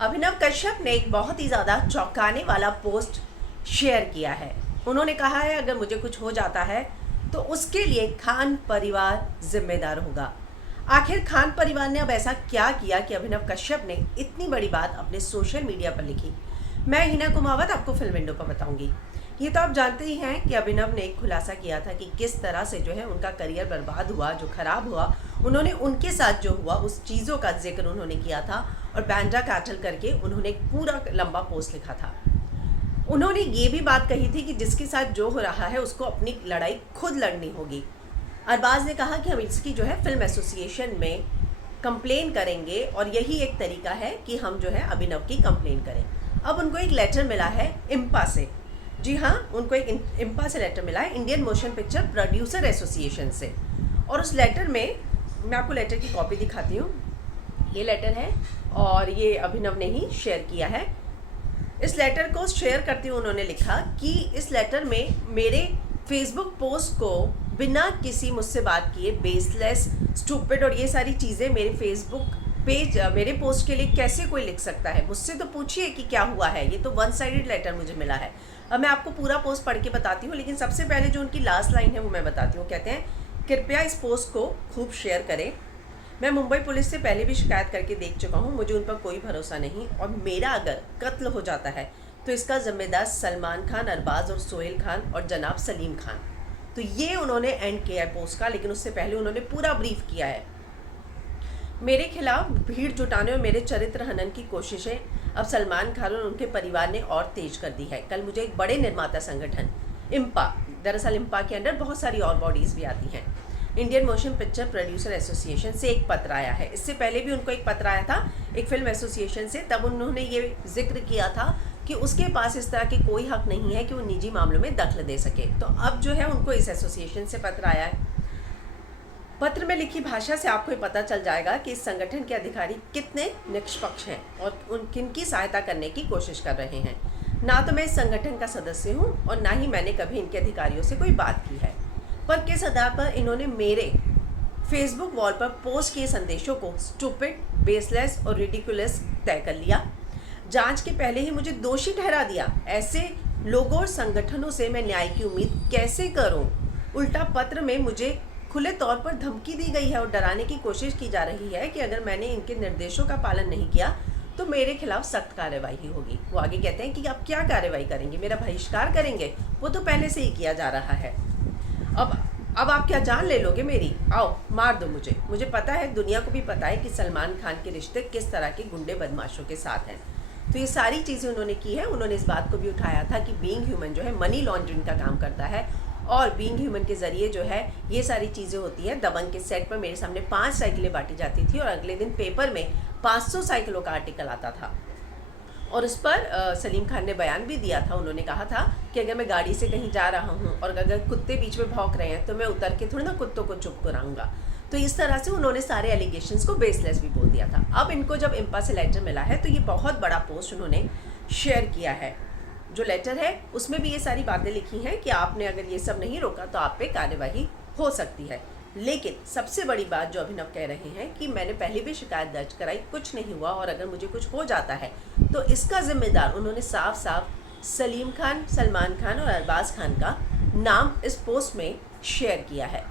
अभिनव कश्यप ने एक बहुत ही ज़्यादा चौंकाने वाला पोस्ट शेयर किया है। उन्होंने कहा है अगर मुझे कुछ हो जाता है तो उसके लिए खान परिवार जिम्मेदार होगा। आखिर खान परिवार ने अब ऐसा क्या किया कि अभिनव कश्यप ने इतनी बड़ी बात अपने सोशल मीडिया पर लिखी। मैं हिना कुमावत आपको फिल्म विंडो पर बताऊंगी। ये तो आप जानते ही हैं कि अभिनव ने एक खुलासा किया था कि किस तरह से जो है उनका करियर बर्बाद हुआ, जो खराब हुआ। उन्होंने उनके साथ जो हुआ उस चीज़ों का जिक्र उन्होंने किया था और बैंड्रा कैटल करके उन्होंने एक पूरा लंबा पोस्ट लिखा था। उन्होंने ये भी बात कही थी कि जिसके साथ जो हो रहा है उसको अपनी लड़ाई खुद लड़नी होगी। अरबाज ने कहा कि हम इसकी जो है फिल्म एसोसिएशन में कंप्लेन करेंगे और यही एक तरीका है कि हम जो है अभिनव की कंप्लेन करें। अब उनको एक लेटर मिला है इम्पा से। जी हाँ, उनको एक इम्पा से लेटर मिला है, Indian motion picture producer association से। और उस लेटर में मैं आपको लेटर की कॉपी दिखाती हूँ। ये लेटर है और ये अभिनव ने ही शेयर किया है। इस लेटर को शेयर करते हुए उन्होंने लिखा कि इस लेटर में मेरे फेसबुक पोस्ट को बिना किसी मुझसे बात किए बेसलेस, स्टूपिड और ये सारी चीज़ें मेरे फेसबुक पेज, मेरे पोस्ट के लिए कैसे कोई लिख सकता है। मुझसे तो पूछिए कि क्या हुआ है। ये तो वन साइडेड लेटर मुझे मिला है। अब मैं आपको पूरा पोस्ट पढ़ के बताती हूँ, लेकिन सबसे पहले जो उनकी लास्ट लाइन है वो मैं बताती हूँ। कहते हैं, कृपया इस पोस्ट को खूब शेयर करें। मैं मुंबई पुलिस से पहले भी शिकायत करके देख चुका हूँ, मुझे उन पर कोई भरोसा नहीं और मेरा अगर कत्ल हो जाता है तो इसका जिम्मेदार सलमान खान, अरबाज और सोहेल खान और जनाब सलीम खान। तो ये उन्होंने एंड किया है पोस्ट का, लेकिन उससे पहले उन्होंने पूरा ब्रीफ किया है। मेरे खिलाफ भीड़ जुटाने और मेरे चरित्र हनन की कोशिशें अब सलमान खान और उनके परिवार ने और तेज कर दी है। कल मुझे एक बड़े निर्माता संगठन इम्पा, दरअसल इम्पा के अंडर बहुत सारी और बॉडीज़ भी आती हैं, Indian motion picture producer association से एक पत्र आया है। इससे पहले भी उनको एक पत्र आया था एक फिल्म एसोसिएशन से। तब उन्होंने ये जिक्र किया था कि उसके पास इस तरह की कोई हक नहीं है कि वो निजी मामलों में दखल दे सके। तो अब जो है उनको इस एसोसिएशन से पत्र आया है। पत्र में लिखी भाषा से आपको ये पता चल जाएगा कि इस संगठन के अधिकारी कितने निष्पक्ष हैं और किनकी सहायता करने की कोशिश कर रहे हैं। ना तो मैं इस संगठन का सदस्य हूँ और ना ही मैंने कभी इनके अधिकारियों से कोई बात की है, पर किस आधार पर इन्होंने मेरे फेसबुक वॉल पर पोस्ट किए संदेशों को स्टूपिड, बेसलेस और रिडिकुलस तय कर लिया। जांच के पहले ही मुझे दोषी ठहरा दिया। ऐसे लोगों और संगठनों से मैं न्याय की उम्मीद कैसे करूं? उल्टा पत्र में मुझे खुले तौर पर धमकी दी गई है और डराने की कोशिश की जा रही है कि अगर मैंने इनके निर्देशों का पालन नहीं किया तो मेरे खिलाफ सख्त कार्रवाई होगी। वो आगे कहते हैं कि आप क्या कार्रवाई करेंगे? मेरा बहिष्कार करेंगे? वो तो पहले से ही किया जा रहा है। अब आप क्या जान ले लोगे मेरी? आओ मार दो मुझे पता है, दुनिया को भी पता है कि सलमान खान के रिश्ते किस तरह के गुंडे बदमाशों के साथ हैं। तो ये सारी चीज़ें उन्होंने की है। उन्होंने इस बात को भी उठाया था कि बीइंग ह्यूमन जो है मनी लॉन्ड्रिंग का काम करता है और बीइंग ह्यूमन के ज़रिए जो है ये सारी चीज़ें होती हैं। दबंग के सेट पर मेरे सामने 5 साइकिलें बांटी जाती थी और अगले दिन पेपर में 500 साइकिलों का आर्टिकल आता था और उस पर सलीम खान ने बयान भी दिया था। उन्होंने कहा था कि अगर मैं गाड़ी से कहीं जा रहा हूँ और अगर कुत्ते बीच में भौंक रहे हैं तो मैं उतर के थोड़ी ना कुत्तों को चुप कराऊंगा। तो इस तरह से उन्होंने सारे एलिगेशंस को बेसलेस भी बोल दिया था। अब इनको जब इम्पा से लेटर मिला है तो ये बहुत बड़ा पोस्ट उन्होंने शेयर किया है। जो लेटर है उसमें भी ये सारी बातें लिखी हैं कि आपने अगर ये सब नहीं रोका तो आप पे कार्यवाही हो सकती है। लेकिन सबसे बड़ी बात जो अभिनव कह रहे हैं कि मैंने पहले भी शिकायत दर्ज कराई, कुछ नहीं हुआ और अगर मुझे कुछ हो जाता है तो इसका जिम्मेदार उन्होंने साफ साफ सलीम खान, सलमान खान और अरबाज खान का नाम इस पोस्ट में शेयर किया है।